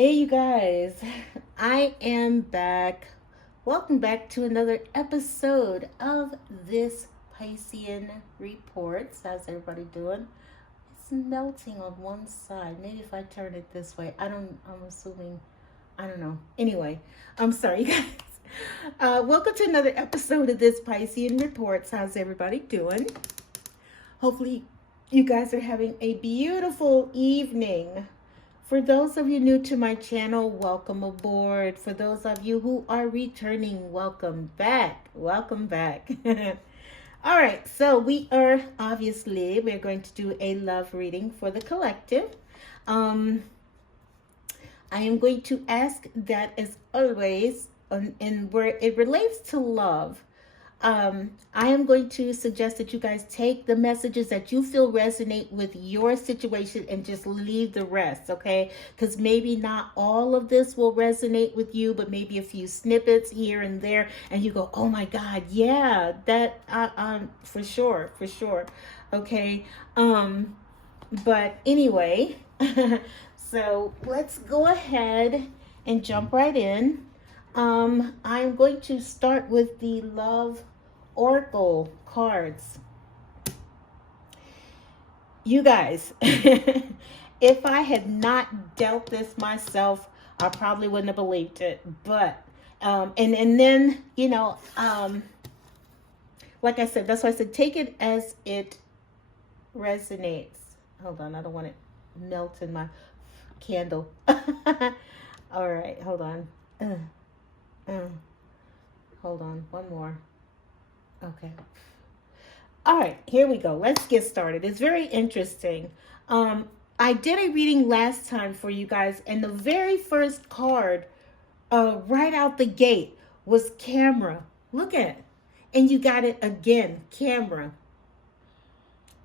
Hey, you guys, I am back. Welcome back to another episode of this Piscean Reports. How's everybody doing? It's melting on one side. Maybe if I turn it this way, I'm assuming, I don't know. Anyway, I'm sorry, guys. Welcome to another episode of this Piscean Reports. How's everybody doing? Hopefully, you guys are having a beautiful evening. For those of you new to my channel, welcome aboard. For those of you who are returning, welcome back. Welcome back. All right, so we're going to do a love reading for the collective. I am going to ask that, as always, and where it relates to love, I am going to suggest that you guys take the messages that you feel resonate with your situation and just leave the rest, okay? Because maybe not all of this will resonate with you, but maybe a few snippets here and there, and you go, oh my God, yeah, that, for sure, okay? But anyway, so let's go ahead and jump right in. I'm going to start with the Love Oracle cards. You guys, if I had not dealt this myself, I probably wouldn't have believed it. But, and then, like I said, that's why I said take it as it resonates. Hold on, I don't want it melt in my candle. All right, hold on. Hold on, one more. Okay. All right, here we go. Let's get started. It's very interesting. I did a reading last time for you guys, and the very first card right out the gate was camera. Look at it. And you got it again, camera.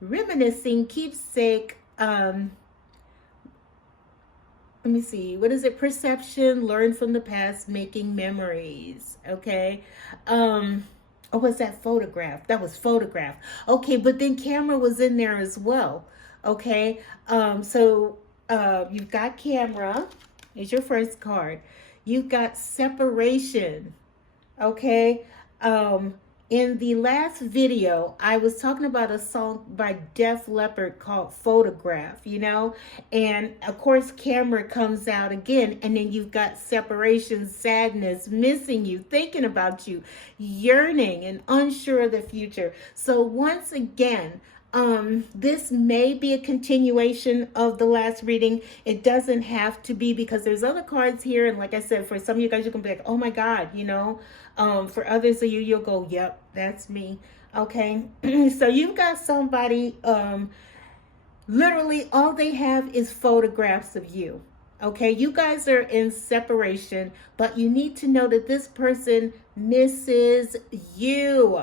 Reminiscing, keepsake, let me see, what is it? Perception, learn from the past, making memories. Okay. Or was that photograph? That was photograph. Okay, but then camera was in there as well. Okay. So you've got camera is your first card. You've got separation. Okay. In the last video, I was talking about a song by Def Leppard called Photograph, and of course, camera comes out again, and then you've got separation, sadness, missing you, thinking about you, yearning, and unsure of the future. So once again, this may be a continuation of the last reading. It doesn't have to be, because there's other cards here. And like I said, for some of you guys, you can be like, oh my God, for others of you, you'll go, yep, that's me. Okay. So you've got somebody, literally all they have is photographs of you. Okay. You guys are in separation, but you need to know that this person misses you.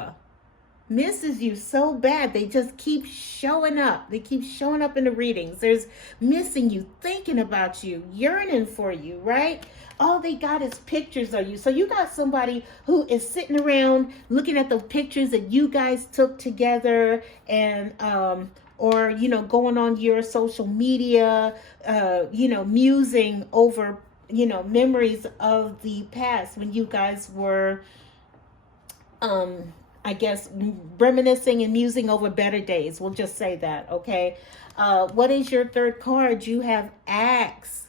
Misses you so bad. They just keep showing up. They keep showing up in the readings. There's missing you, thinking about you, yearning for you, right? All they got is pictures of you. So you got somebody who is sitting around looking at the pictures that you guys took together, and or going on your social media, musing over memories of the past when you guys were I guess reminiscing and musing over better days. We'll just say that, okay? What is your third card? You have Axe.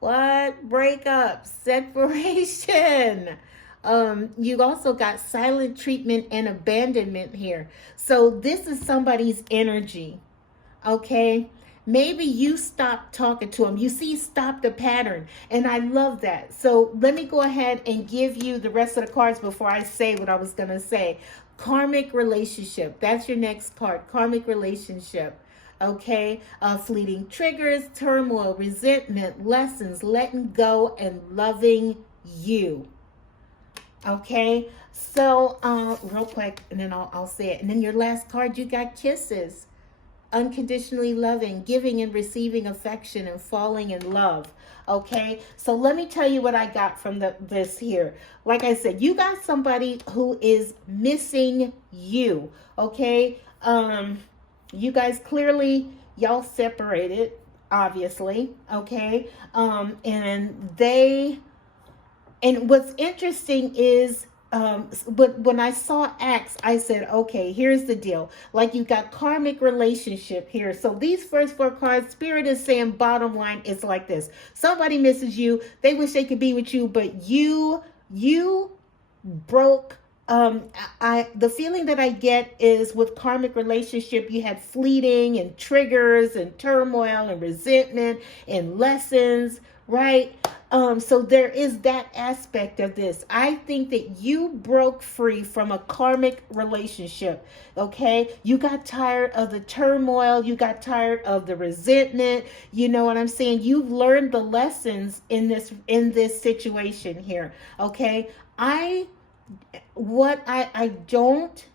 What? Breakup, separation. You also got silent treatment and abandonment here. So this is somebody's energy, okay? Maybe you stopped talking to him. You see, stop the pattern. And I love that. So let me go ahead and give you the rest of the cards before I say what I was going to say. Karmic relationship. That's your next card. Karmic relationship. Okay. Fleeting triggers, turmoil, resentment, lessons, letting go, and loving you. Okay. So real quick, and then I'll say it. And then your last card, you got kisses. Unconditionally loving, giving and receiving affection, and falling in love. Okay, so let me tell you what I got from this here. Like I said, you got somebody who is missing you. Okay, you guys clearly, y'all separated. obviously. Okay. And what's interesting is, but when I saw Acts, I said, okay, here's the deal. Like, you got karmic relationship here. So these first four cards, Spirit is saying, bottom line is like this. Somebody misses you. They wish they could be with you, but you broke. I the feeling that I get is, with karmic relationship, you had fleeting and triggers and turmoil and resentment and lessons, right? So there is that aspect of this. I think that you broke free from a karmic relationship. Okay, you got tired of the turmoil, you got tired of the resentment. You know what I'm saying? You've learned the lessons in this situation here. Okay, I don't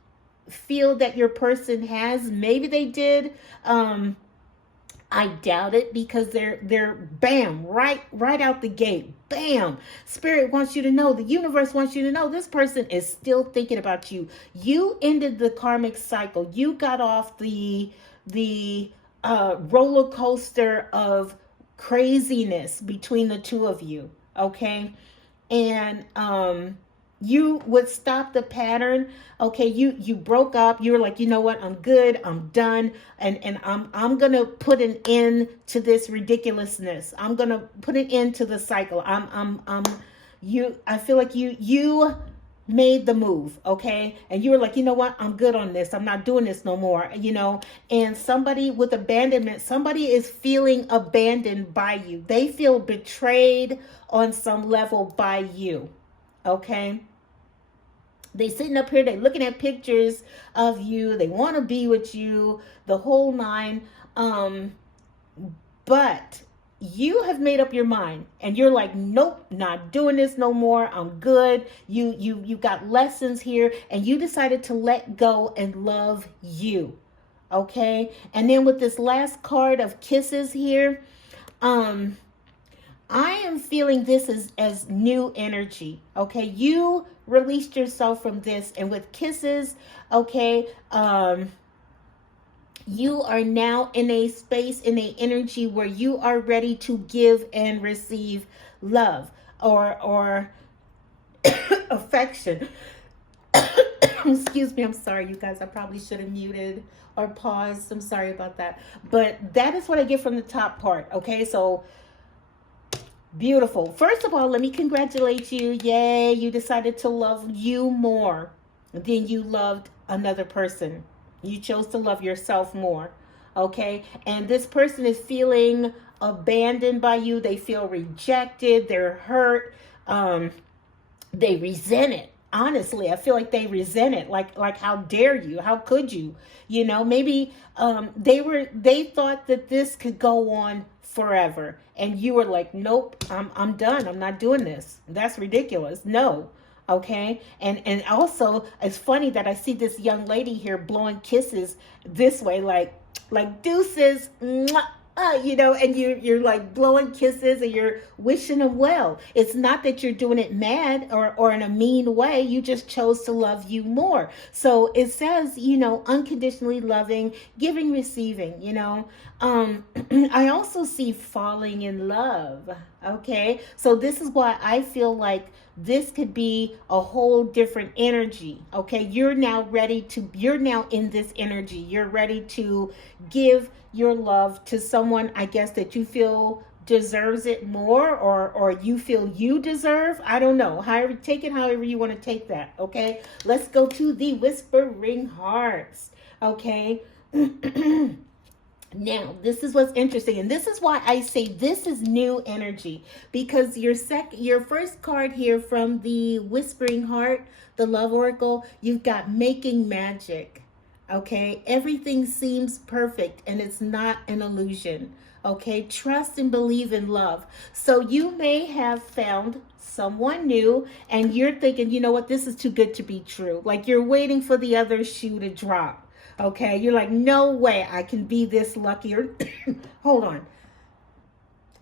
feel that your person has. Maybe they did. I doubt it, because they're bam, right out the gate. Bam. Spirit wants you to know, the universe wants you to know, this person is still thinking about you. You ended the karmic cycle. You got off the roller coaster of craziness between the two of you. Okay? And you would stop the pattern. Okay, you broke up. You were like, you know what, I'm good, I'm done, and I'm gonna put an end to this ridiculousness. I'm gonna put an end to the cycle. I feel like you made the move. Okay, and you were like, you know what, I'm good on this, I'm not doing this no more. And somebody with abandonment, somebody is feeling abandoned by you. They feel betrayed on some level by you. Okay, they sitting up here, they looking at pictures of you, they want to be with you, the whole nine. But you have made up your mind, and you're like, nope, not doing this no more, I'm good. You got lessons here, and you decided to let go and love you. Okay, and then with this last card of kisses here, I am feeling this as new energy. Okay, you released yourself from this, and with kisses, okay, you are now in a space, in a energy where you are ready to give and receive love or affection. Excuse me, I'm sorry, you guys. I probably should have muted or paused. I'm sorry about that. But that is what I get from the top part. Okay, so beautiful. First of all, let me congratulate you. Yay, you decided to love you more than you loved another person. You chose to love yourself more. Okay, and this person is feeling abandoned by you. They feel rejected. They're hurt. They resent it. Honestly, I feel like they resent it. Like how dare you? How could you? Maybe they thought that this could go on forever, and you were like, nope, I'm done. I'm not doing this. That's ridiculous. No. Okay, and also, it's funny that I see this young lady here blowing kisses this way, like deuces, mwah, and you're like blowing kisses, and you're wishing them well. It's not that you're doing it mad or in a mean way. You just chose to love you more. So it says, unconditionally loving, giving, receiving. I also see falling in love. Okay, so this is why I feel like this could be a whole different energy. Okay, you're now in this energy. You're ready to give your love to someone, I guess, that you feel deserves it more, or you feel you deserve. I don't know. Take it however you want to take that. Okay, let's go to the Whispering Hearts. Okay. Now, this is what's interesting, and this is why I say this is new energy, because your first card here from the Whispering Heart, the Love Oracle, you've got making magic. Okay, everything seems perfect, and it's not an illusion. Okay, trust and believe in love. So you may have found someone new, and you're thinking, you know what, this is too good to be true. Like, you're waiting for the other shoe to drop. Okay, you're like, no way I can be this lucky. Or hold on.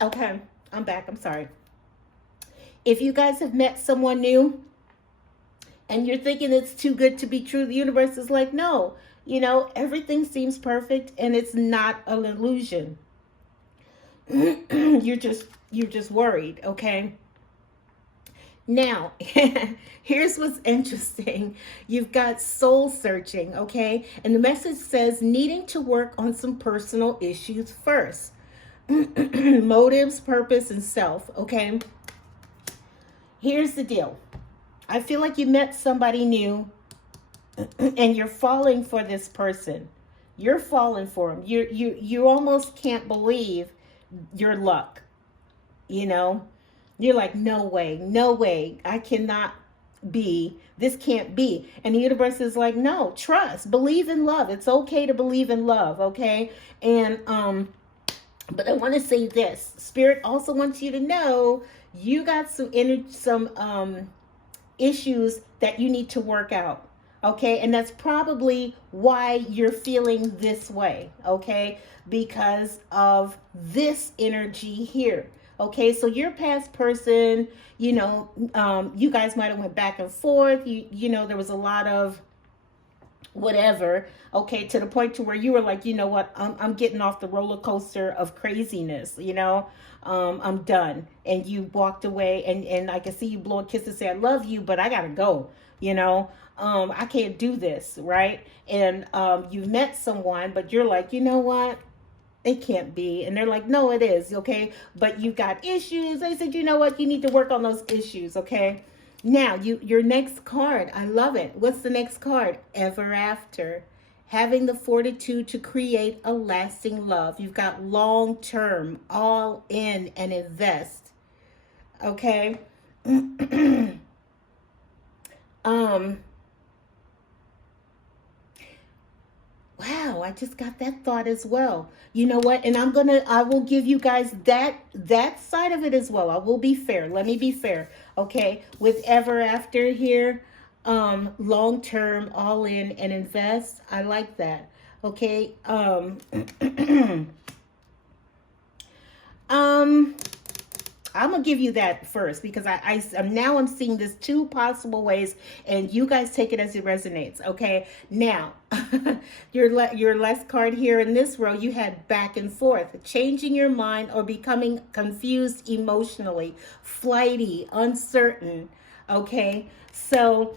Okay, I'm back. I'm sorry. If you guys have met someone new and you're thinking it's too good to be true, the universe is like, no, everything seems perfect, and it's not an illusion. you're just worried, okay? Now, here's what's interesting. You've got soul searching, okay? And the message says needing to work on some personal issues first. Motives, purpose, and self, okay? Here's the deal. I feel like you met somebody new and you're falling for this person. You're falling for him. You almost can't believe your luck. You know, you're like, no way, no way. I cannot be. This can't be. And the universe is like, no, trust, believe in love. It's okay to believe in love, okay? And but I want to say this. Spirit also wants you to know you got some issues that you need to work out. Okay, and that's probably why you're feeling this way, okay? Because of this energy here. Okay, so your past person, you guys might have went back and forth. You know, there was a lot of whatever, okay, to the point to where you were like, you know what, I'm getting off the roller coaster of craziness, I'm done. And you walked away, and I can see you blow a kiss and say, I love you, but I gotta go, I can't do this, right? And you met someone, but you're like, you know what? It can't be. And they're like, no, it is, okay? But you've got issues. They said, you know what? You need to work on those issues, okay? Now, your next card, I love it. What's the next card? Ever after. Having the fortitude to create a lasting love. You've got long term, all in, and invest. Okay? Wow, I just got that thought as well. You know what? And I will give you guys that side of it as well. I will be fair. Let me be fair. Okay? With ever after here, long term, all in, and invest. I like that. Okay? I'm gonna give you that first because I'm seeing this two possible ways, and you guys take it as it resonates. Okay, now your last card here in this row, you had back and forth, changing your mind or becoming confused emotionally, flighty, uncertain. Okay, so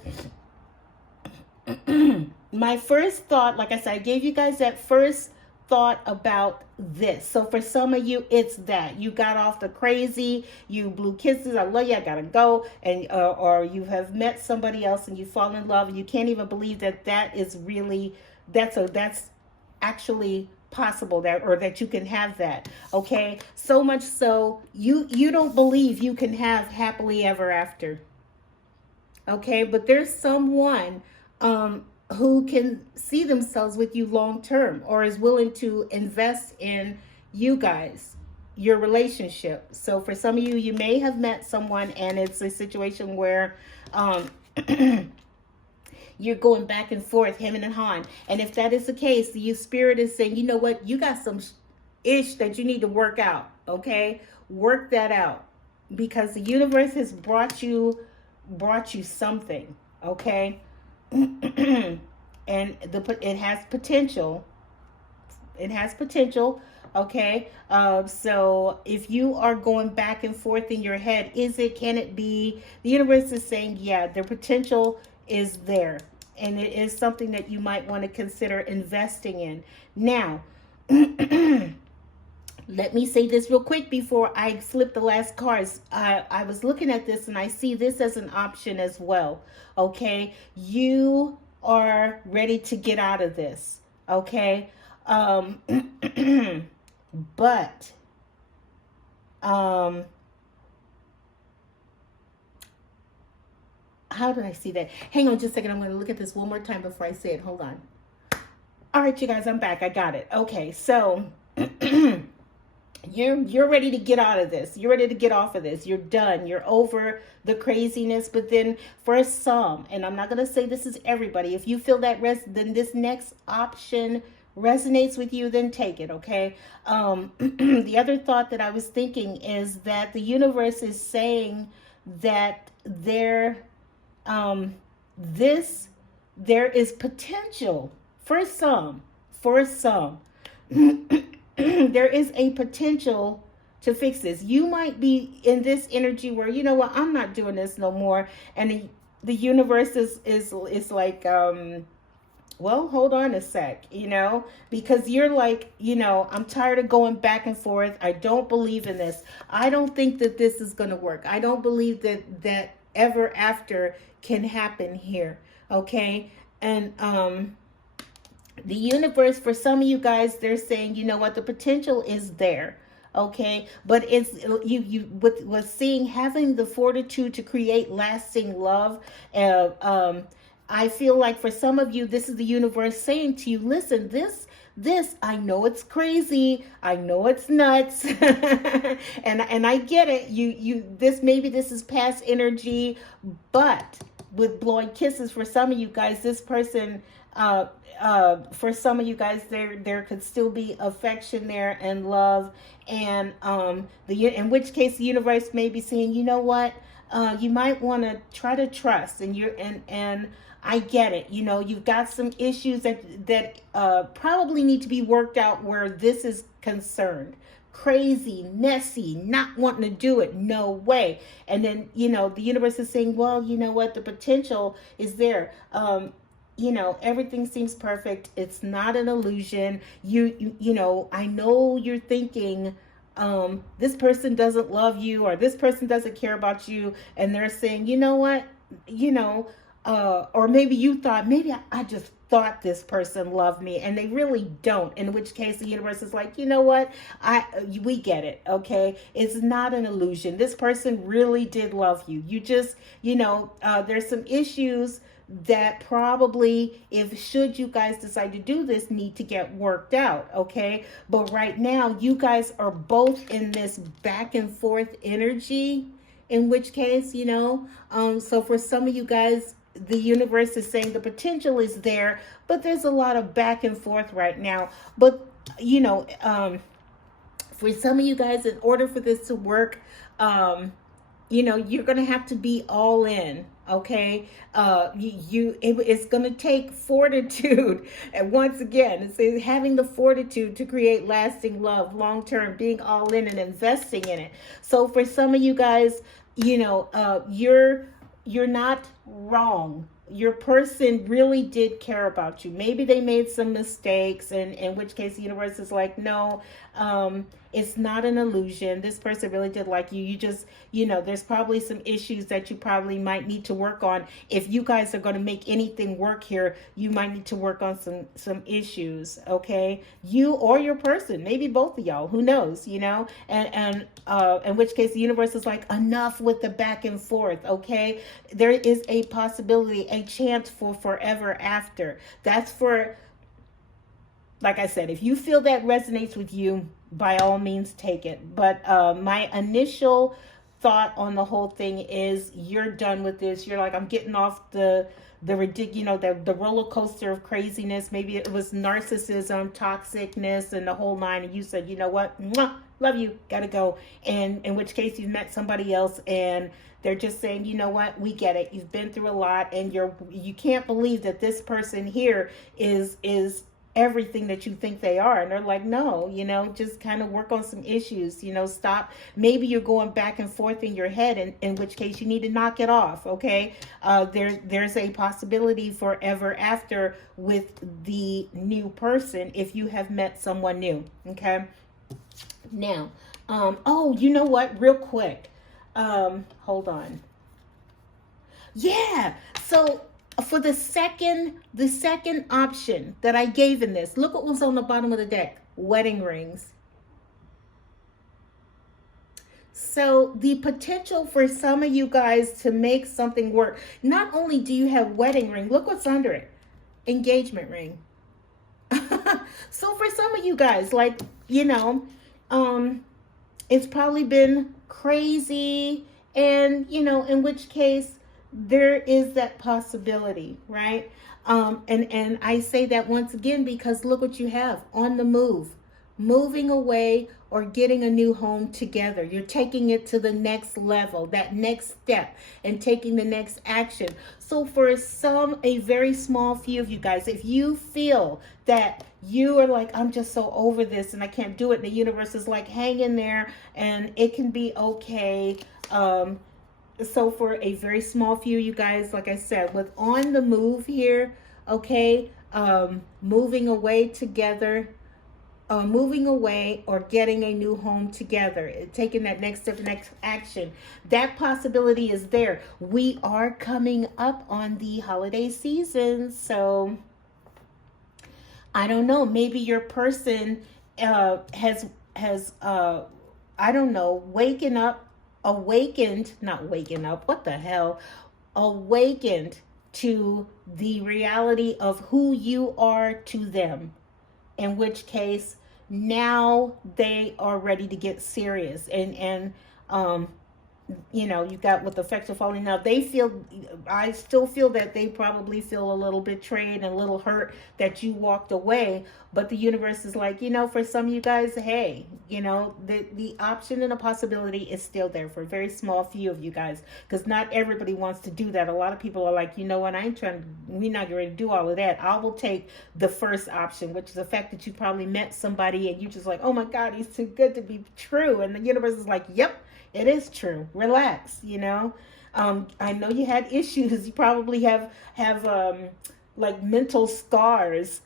my first thought, like I said, I gave you guys that first thought about this. So for some of you, it's that you got off the crazy, you blew kisses, I love you, I gotta go, and or you have met somebody else and you fall in love and you can't even believe that is really that's actually possible, that you can have that. Okay, so much so you don't believe you can have happily ever after. Okay, but there's someone who can see themselves with you long term or is willing to invest in you guys, your relationship. So for some of you, you may have met someone and it's a situation where you're going back and forth, him and Han. And if that is the case, the spirit is saying, you know what, you got some ish that you need to work out. Okay, work that out, because the universe has brought you something. Okay. And it has potential. Okay. So if you are going back and forth in your head, can it be? The universe is saying, yeah, the potential is there, and it is something that you might want to consider investing in. Now, let me say this real quick before I flip the last cards. I was looking at this and I see this as an option as well. Okay, you are ready to get out of this. Okay, but how did I see that? Hang on just a second. I'm going to look at this one more time before I say it. Hold on. All right, you guys, I'm back. I got it. Okay, so you're ready to get out of this. You're ready to get off of this. You're done. You're over the craziness. But then for some, and I'm not going to say this is everybody, if you feel that then this next option resonates with you, then take it. Okay. The other thought that I was thinking is that the universe is saying that there is potential for some there is a potential to fix this. You might be in this energy where, you know what, I'm not doing this no more. And the universe is like, well, hold on a sec, because you're like, I'm tired of going back and forth. I don't believe in this. I don't think that this is going to work. I don't believe that ever after can happen here. Okay. And, the universe, for some of you guys, they're saying, you know what, the potential is there. Okay, but it's you was seeing having the fortitude to create lasting love. I feel like for some of you, this is the universe saying to you, listen, this I know it's crazy, I know it's nuts, and I get it. This is past energy, but with blowing kisses, for some of you guys, this person, for some of you guys, there could still be affection there and love, and in which case the universe may be saying, you know what, you might want to try to trust, and I get it. You've got some issues that probably need to be worked out where this is concerned. Crazy, messy, not wanting to do it, no way. And then, the universe is saying, well, you know what, the potential is there. Everything seems perfect. It's not an illusion. I know you're thinking, this person doesn't love you, or this person doesn't care about you. And they're saying, you know what, or maybe you thought, maybe I just thought this person loved me, and they really don't. In which case the universe is like, you know what, we get it. Okay, it's not an illusion. This person really did love you. You just, there's some issues that probably, should you guys decide to do this, need to get worked out. Okay, but right now you guys are both in this back and forth energy, in which case, so for some of you guys, the universe is saying the potential is there, but there's a lot of back and forth right now. But for some of you guys, in order for this to work, you're gonna have to be all in. Okay, it's gonna take fortitude, and once again, it's having the fortitude to create lasting love, long term, being all in and investing in it. So for some of you guys, you're not wrong. Your person really did care about you. Maybe they made some mistakes, and in which case the universe is like, no, it's not an illusion. This person really did like you. You just, there's probably some issues that you probably might need to work on. If you guys are going to make anything work here, you might need to work on some issues. Okay, you or your person, maybe both of y'all, who knows, and in which case the universe is like, enough with the back and forth. Okay, there is a possibility, a chance for forever after. That's for, like I said, if you feel that resonates with you, by all means take it. But my initial thought on the whole thing is, you're done with this. You're like, I'm getting off the ridiculous, the roller coaster of craziness. Maybe it was narcissism, toxicness, and the whole nine. And you said, you know what, mwah, love you, gotta go. And in which case you've met somebody else, and they're just saying, you know what, we get it. You've been through a lot, and you can't believe that this person here is everything that you think they are. And they're like, no, just kind of work on some issues, stop. Maybe you're going back and forth in your head, in which case you need to knock it off. Okay, there's a possibility for ever after with the new person if you have met someone new. Okay, now you know what, real quick, hold on. Yeah, so for the second option that I gave in this, look what was on the bottom of the deck: wedding rings. So the potential for some of you guys to make something work. Not only do you have wedding ring, look what's under it: engagement ring. So for some of you guys, like, it's probably been crazy, and in which case there is that possibility, right? And I say that once again because look what you have: on the move, moving away, or getting a new home together. You're taking it to the next level, that next step, and taking the next action. So for some, a very small few of you guys, if you feel that you are like, I'm just so over this and I can't do it, and the universe is like, hang in there and it can be okay. So for a very small few, you guys, like I said, with on the move here, okay, moving away together, moving away or getting a new home together, taking that next step, next action, that possibility is there. We are coming up on the holiday season, so I don't know, maybe your person has I don't know, not waking up, what the hell, awakened to the reality of who you are to them, in which case now they are ready to get serious. And you know, you got with affection falling. Now they feel, I still feel that they probably feel a little betrayed and a little hurt that you walked away. But the universe is like, you know, for some of you guys, hey, you know, the option and the possibility is still there for a very small few of you guys, because not everybody wants to do that. A lot of people are like, you know what, I ain't trying, we're not ready to do all of that. I will take the first option, which is the fact that you probably met somebody and you just like, oh my God, he's too good to be true. And the universe is like, yep, it is true. Relax, you know. I know you had issues. You probably have like mental scars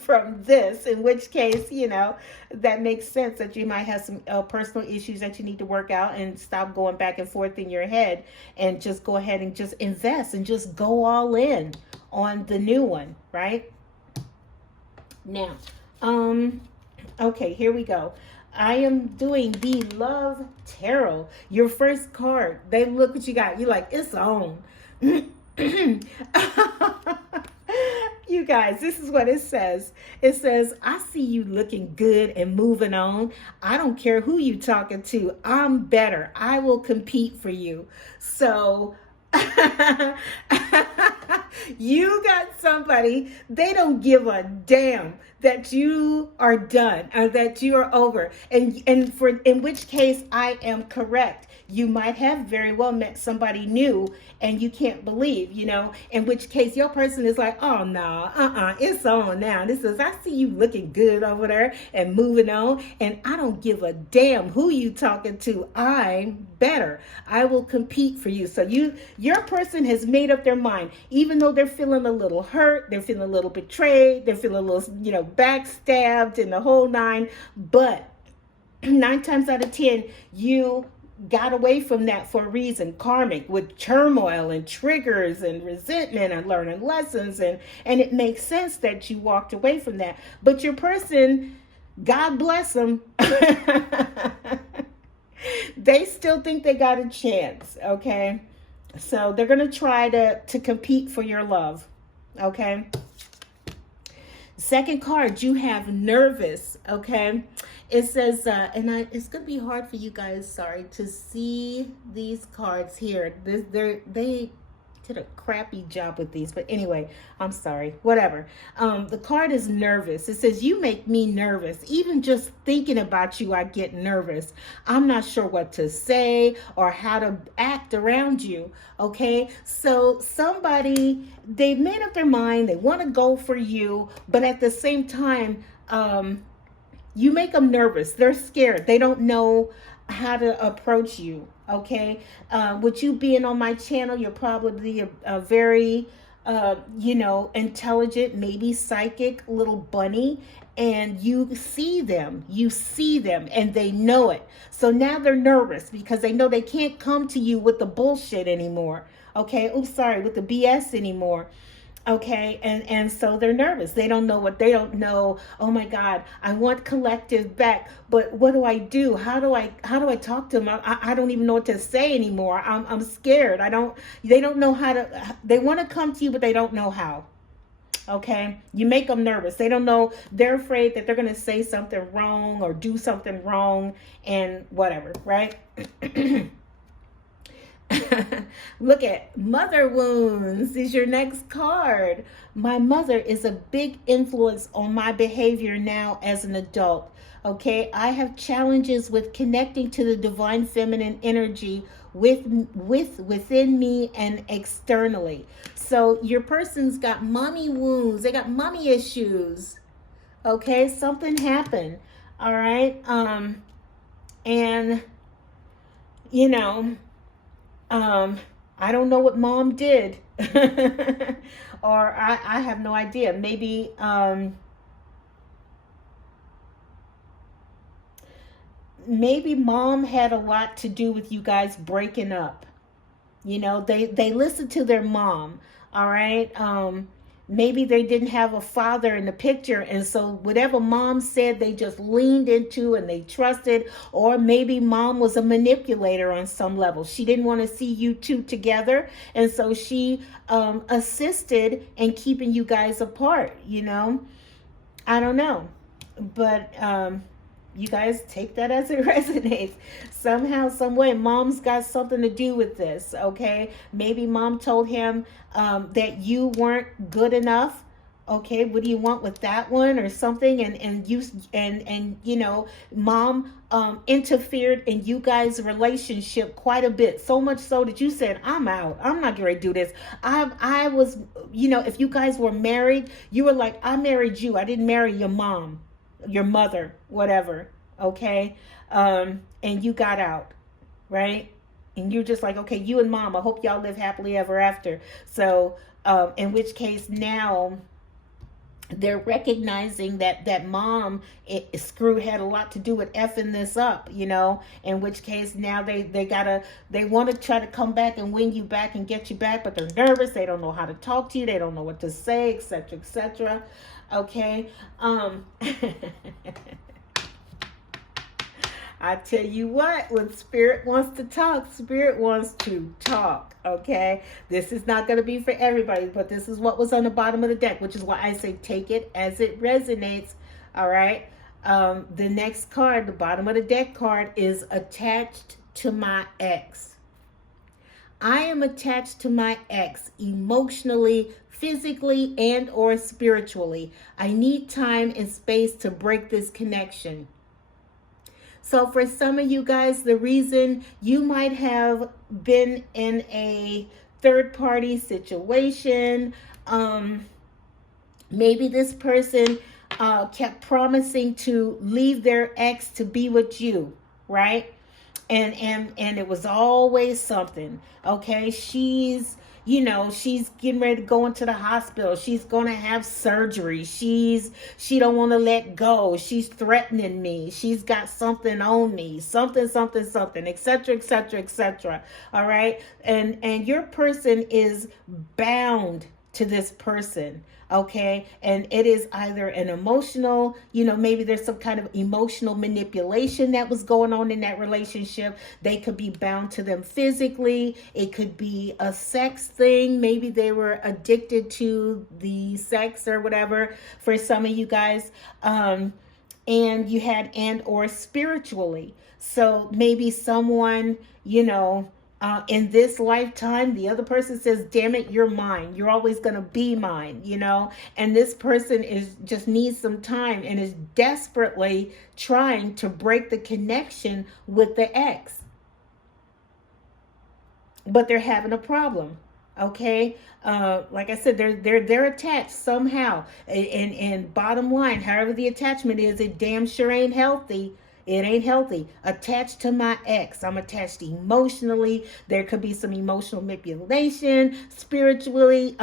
from this, in which case, you know, that makes sense that you might have some personal issues that you need to work out, and stop going back and forth in your head and just go ahead and just invest and just go all in on the new one, right? Now, okay, here we go. I am doing the Love Tarot. Your first card, they look what you got. You're like, it's on. You guys, this is what it says. It says, I see you looking good and moving on. I don't care who you talking to. I'm better. I will compete for you. So you got somebody, they don't give a damn that you are done or that you are over. And for, in which case I am correct. You might have very well met somebody new and you can't believe, you know, in which case your person is like, oh no, it's on now. This is, I see you looking good over there and moving on, and I don't give a damn who you talking to. I'm better. I will compete for you. So your person has made up their mind, even though they're feeling a little hurt, they're feeling a little betrayed, they're feeling a little, you know, backstabbed and the whole nine. But 9 times out of 10, you got away from that for a reason, karmic, with turmoil and triggers and resentment and learning lessons, and it makes sense that you walked away from that. But your person, God bless them, they still think they got a chance, okay? So they're going to try to compete for your love, okay? Second card, you have nervous, okay? It says, it's going to be hard for you guys, sorry, to see these cards here. They did a crappy job with these, but anyway, I'm sorry, whatever. The card is nervous. It says, you make me nervous. Even just thinking about you, I get nervous. I'm not sure what to say or how to act around you, okay? So somebody, they've made up their mind, they want to go for you, but at the same time, you make them nervous. They're scared. They don't know how to approach you, okay? With you being on my channel, you're probably a very, you know, intelligent, maybe psychic little bunny, and you see them, and they know it. So now they're nervous because they know they can't come to you with the bullshit anymore, okay? Oops, sorry, with the BS anymore. Okay, and so they're nervous. They don't know what they don't know. Oh my God, I want collective back, but what do I do? How do I talk to them? I don't even know what to say anymore. I'm scared. They don't know how to, they want to come to you, but they don't know how. Okay, you make them nervous. They don't know. They're afraid that they're going to say something wrong or do something wrong and whatever, right? Look at mother wounds is your next card. My mother is a big influence on my behavior now as an adult. Okay, I have challenges with connecting to the divine feminine energy within me and externally. So your person's got mommy wounds. They got mommy issues. Okay, something happened. All right. And you know, I don't know what mom did. Or I have no idea. Maybe mom had a lot to do with you guys breaking up. You know, they listened to their mom. All right. Maybe they didn't have a father in the picture, and so whatever mom said they just leaned into and they trusted. Or maybe mom was a manipulator on some level. She didn't want to see you two together, and so she assisted in keeping you guys apart. You know, I don't know, but you guys take that as it resonates. Somehow, some way, mom's got something to do with this. Okay, maybe mom told him that you weren't good enough. Okay, what do you want with that one or something? And you know, mom interfered in you guys' relationship quite a bit. So much so that you said, "I'm out. I'm not going to do this." I was, you know, if you guys were married, you were like, "I married you. I didn't marry your mom, your mother, whatever." Okay, and you got out, right? And you're just like, okay, you and mom, I hope y'all live happily ever after. So in which case now they're recognizing that mom screw had a lot to do with effing this up, you know. In which case now they want to try to come back and win you back and get you back, but they're nervous. They don't know how to talk to you. They don't know what to say, etc., etc. Okay. I tell you what, when spirit wants to talk, spirit wants to talk, okay? This is not going to be for everybody, but this is what was on the bottom of the deck, which is why I say take it as it resonates, all right? The next card, the bottom of the deck card, is attached to my ex. I am attached to my ex emotionally, physically, and or spiritually. I need time and space to break this connection. So for some of you guys, the reason you might have been in a third-party situation, maybe this person kept promising to leave their ex to be with you, right? And it was always something. Okay, she's getting ready to go into the hospital. She's going to have surgery. She don't want to let go. She's threatening me. She's got something on me. Something, etc., etc., etc. All right? And your person is bound to this person. Okay, and it is either an emotional, maybe there's some kind of emotional manipulation that was going on in that relationship. They could be bound to them physically. It could be a sex thing. Maybe they were addicted to the sex or whatever for some of you guys. And you had or spiritually. So maybe someone, in this lifetime, the other person says, damn it, you're mine. You're always going to be mine, and this person just needs some time and is desperately trying to break the connection with the ex. But they're having a problem. Okay. Like I said, they're attached somehow. And bottom line, however the attachment is, it damn sure ain't healthy. It ain't healthy. Attached to my ex. I'm attached emotionally. There could be some emotional manipulation. Spiritually,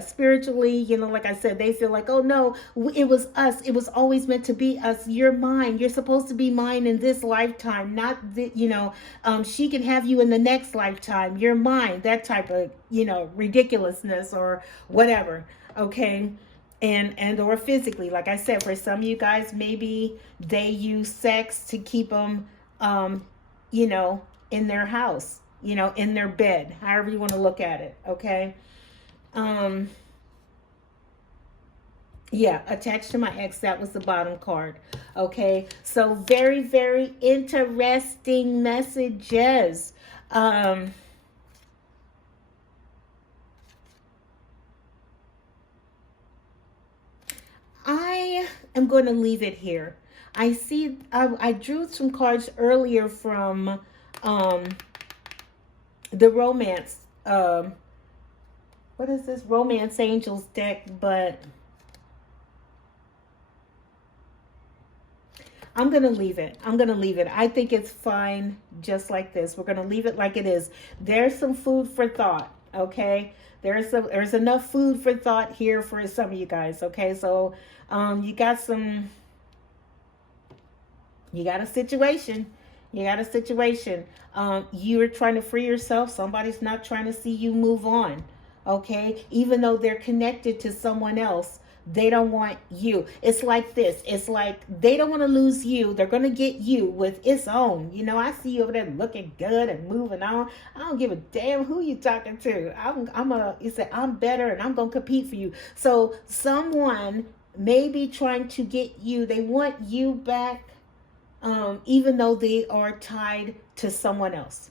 spiritually, like I said, they feel like, oh no, it was us. It was always meant to be us. You're mine. You're supposed to be mine in this lifetime. Not she can have you in the next lifetime. You're mine. That type of, ridiculousness or whatever. Okay. And or physically, like I said, for some of you guys, maybe they use sex to keep them, in their house, in their bed, however you want to look at it. Okay. Yeah, attached to my ex, that was the bottom card. Okay. So very, very interesting messages. I am going to leave it here. I see, I drew some cards earlier from um, the romance, what is this? Romance Angels deck, but I'm going to leave it. I'm going to leave it. I think it's fine just like this. We're going to leave it like it is. There's some food for thought, okay? There's enough food for thought here for some of you guys, okay? So you got a situation. You got a situation. You're trying to free yourself. Somebody's not trying to see you move on, okay? Even though they're connected to someone else, they don't want you. It's like this. It's like they don't want to lose you. They're going to get you with its own. You know, I see you over there looking good and moving on. I don't give a damn who you talking to. You say, I'm better and I'm going to compete for you. So someone may be trying to get you. They want you back, even though they are tied to someone else,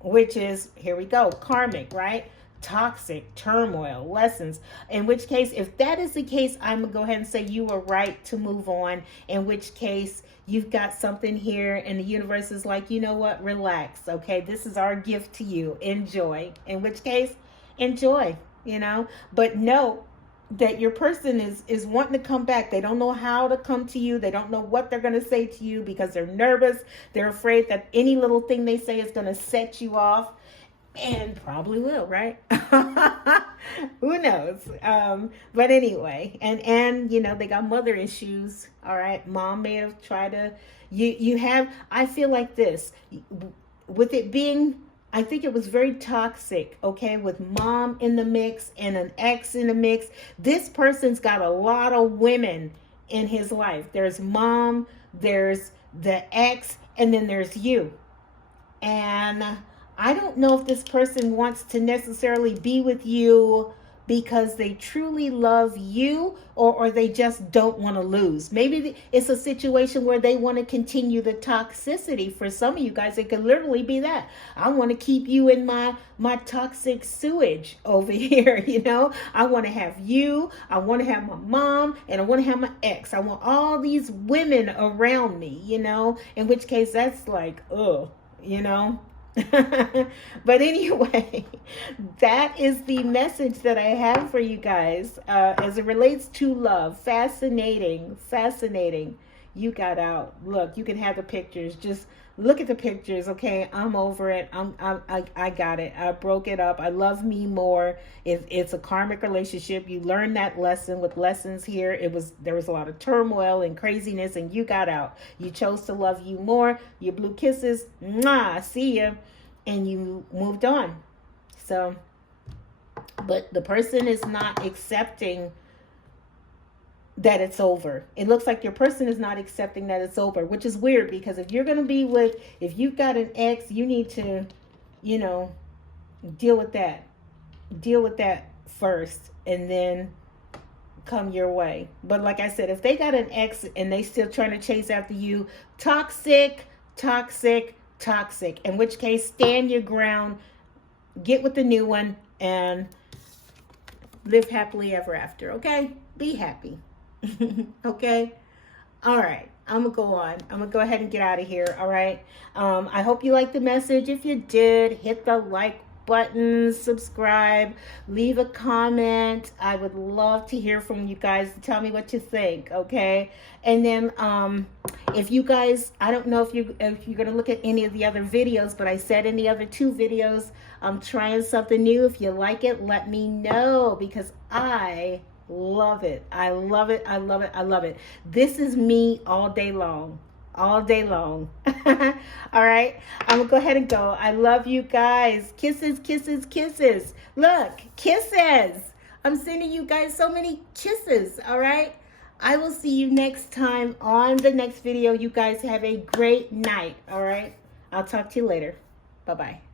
which is, here we go, karmic, right? Toxic, turmoil, lessons. In which case, if that is the case, I'm going to go ahead and say you are right to move on. In which case, you've got something here and the universe is like, you know what? Relax. Okay. This is our gift to you. Enjoy. In which case, enjoy, you know, but know that your person is wanting to come back. They don't know how to come to you. They don't know what they're going to say to you because they're nervous. They're afraid that any little thing they say is going to set you off. And probably will, right? Who knows? But anyway, and you know, they got mother issues. All right. Mom may have tried to, you have, I feel like this, with it being, I think it was very toxic, okay, with mom in the mix and an ex in the mix. This person's got a lot of women in his life. There's mom, there's the ex, and then there's you. And I don't know if this person wants to necessarily be with you because they truly love you, or they just don't want to lose. Maybe it's a situation where they want to continue the toxicity. For some of you guys, it could literally be that. I want to keep you in my toxic sewage over here, you know. I want to have you, I want to have my mom, and I want to have my ex. I want all these women around me, you know, in which case that's like, ugh, you know. But anyway, that is the message that I have for you guys as it relates to love. Fascinating. You got out. Look, you can have the pictures. Just look at the pictures, okay? I'm over it. I got it. I broke it up. I love me more. It's a karmic relationship. You learn that lesson with lessons here. There was a lot of turmoil and craziness, and you got out. You chose to love you more. You blew kisses. Mwah, see ya. And you moved on. So, but the person is not accepting that it's over. It looks like your person is not accepting that it's over, which is weird, because if you're going to be with, if you've got an ex, you need to, you know, deal with that first and then come your way. But like I said, if they got an ex and they still trying to chase after you, toxic, in which case, stand your ground, get with the new one, and live happily ever after. Okay, be happy. Okay. All right, I'm gonna go on. I'm gonna go ahead and get out of here. All right. I hope you liked the message. If you did, hit the like button, subscribe, leave a comment. I would love to hear from you guys. Tell me what you think. Okay. And then if you guys, I don't know if you're gonna look at any of the other videos, but I said in the other 2 videos, I'm trying something new. If you like it, let me know, because I love it. I love it. This is me all day long. All right, I'm gonna go ahead and go. I love you guys. Kisses. Look, kisses. I'm sending you guys so many kisses. All right, I will see you next time on the next video. You guys have a great night. All right, I'll talk to you later. Bye-bye.